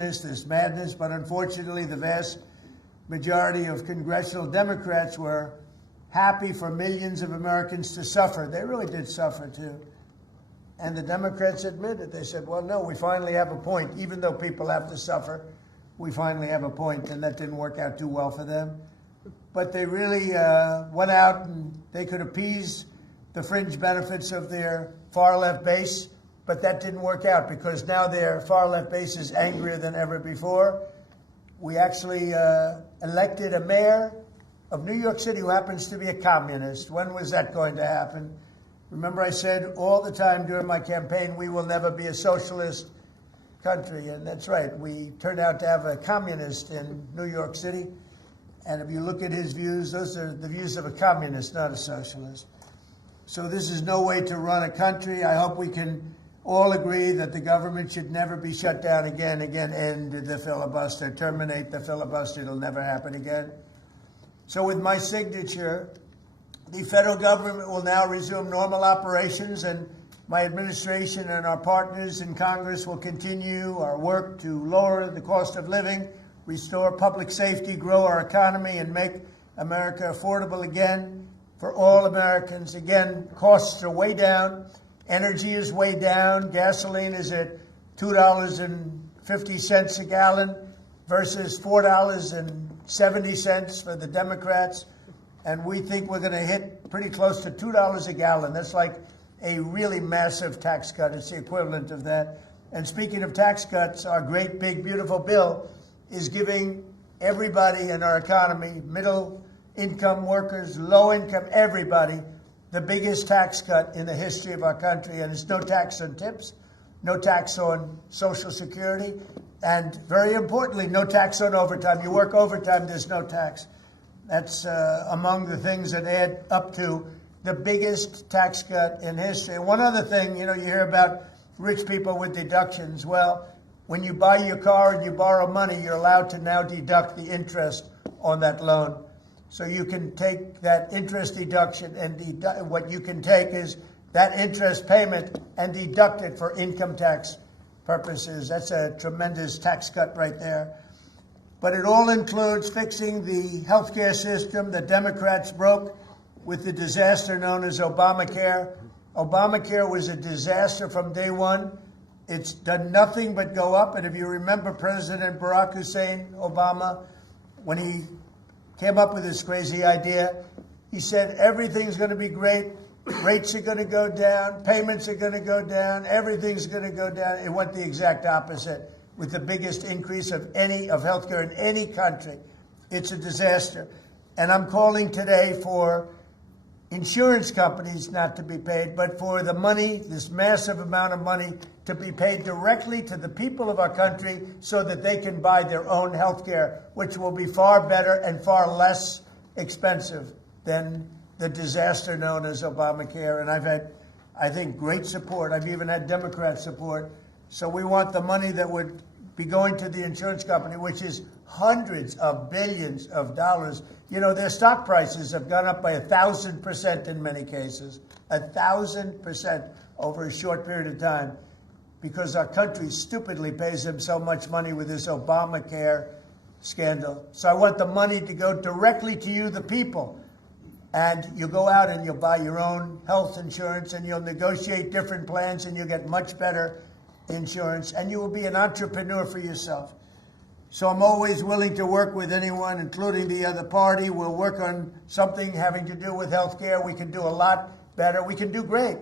this madness, but unfortunately the vast majority of congressional Democrats were happy for millions of Americans to suffer. They really did suffer too. And the Democrats admitted, they said, well, no, we finally have a point. Even though people have to suffer, we finally have a point, and that didn't work out too well for them. But they really went out and they could appease the fringe benefits of their far-left base, but that didn't work out because now their far-left base is angrier than ever before. We actually elected a mayor of New York City who happens to be a communist. When was that going to happen? Remember, I said all the time during my campaign, we will never be a socialist country, and that's right. We turned out to have a communist in New York City, and if you look at his views, those are the views of a communist, not a socialist. So this is no way to run a country. I hope we can all agree that the government should never be shut down again, end the filibuster, terminate the filibuster. It'll never happen again. So with my signature, the federal government will now resume normal operations, and my administration and our partners in Congress will continue our work to lower the cost of living, restore public safety, grow our economy, and make America affordable again for all Americans. Again, costs are way down. Energy is way down. Gasoline is at $2.50 a gallon versus $4.70 for the Democrats. And we think we're going to hit pretty close to $2 a gallon. That's like a really massive tax cut. It's the equivalent of that. And speaking of tax cuts, our great, big, beautiful bill is giving everybody in our economy, middle income workers, low income, everybody, the biggest tax cut in the history of our country. And it's no tax on tips, no tax on Social Security, and very importantly, no tax on overtime. You work overtime, there's no tax. That's among the things that add up to the biggest tax cut in history. And one other thing, you hear about rich people with deductions. Well, when you buy your car and you borrow money, you're allowed to now deduct the interest on that loan. So you can take that interest deduction, and what you can take is that interest payment and deduct it for income tax purposes. That's a tremendous tax cut right there. But it all includes fixing the healthcare system that Democrats broke with the disaster known as Obamacare. Obamacare was a disaster from day one. It's done nothing but go up. And if you remember President Barack Hussein Obama, when he came up with this crazy idea, he said everything's going to be great. Rates are going to go down. Payments are going to go down. Everything's going to go down. It went the exact opposite, with the biggest increase of healthcare in any country. It's a disaster. And I'm calling today for insurance companies not to be paid, but for the money, this massive amount of money, to be paid directly to the people of our country so that they can buy their own health care, which will be far better and far less expensive than the disaster known as Obamacare. And I've had, I think, great support. I've even had Democrat support. So we want the money that would be going to the insurance company, which is hundreds of billions of dollars. Their stock prices have gone up by 1,000% in many cases, 1,000% over a short period of time, because our country stupidly pays them so much money with this Obamacare scandal. So I want the money to go directly to you, the people. And you go out and you'll buy your own health insurance, and you'll negotiate different plans, and you'll get much better insurance, and you will be an entrepreneur for yourself. So I'm always willing to work with anyone, including the other party. We'll work on something having to do with health care. We can do a lot better. We can do great.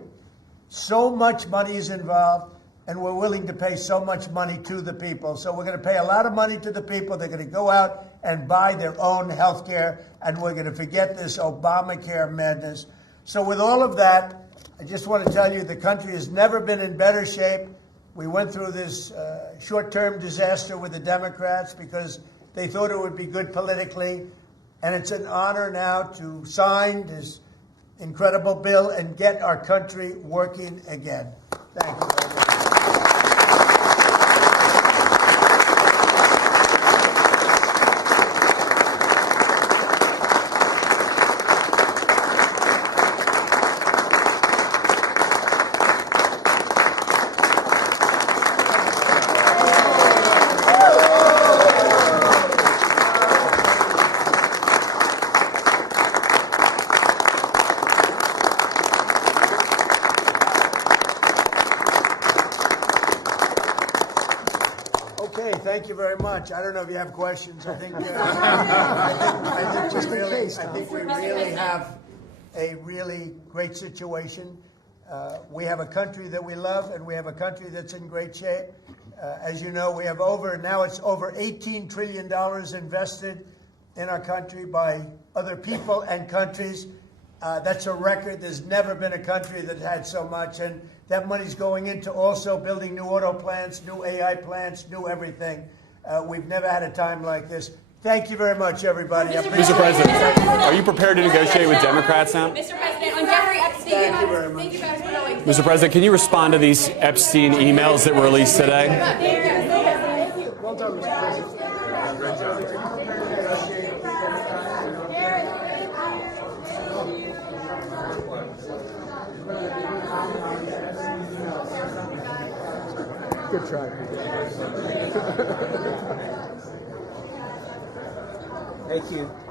So much money is involved, and we're willing to pay so much money to the people. So we're going to pay a lot of money to the people. They're going to go out and buy their own health care, and we're going to forget this Obamacare madness. So with all of that, I just want to tell you the country has never been in better shape. We went through this short-term disaster with the Democrats because they thought it would be good politically. And it's an honor now to sign this incredible bill and get our country working again. Thank you very much. Okay, thank you very much. I don't know if you have questions. I think we really have a really great situation. We have a country that we love, and we have a country that's in great shape. As you know, we have now it's over $18 trillion invested in our country by other people and countries. That's a record. There's never been a country that had so much, and that money's going into also building new auto plants, new AI plants, new everything. We've never had a time like this. Thank you very much, everybody. Mr. President, are you prepared to negotiate with Democrats now? Mr. President, on Jeffrey Epstein, Thank you very much. Mr. President, can you respond to these Epstein emails that were released today? Well done, Mr. President. Great job. Good try. Thank you.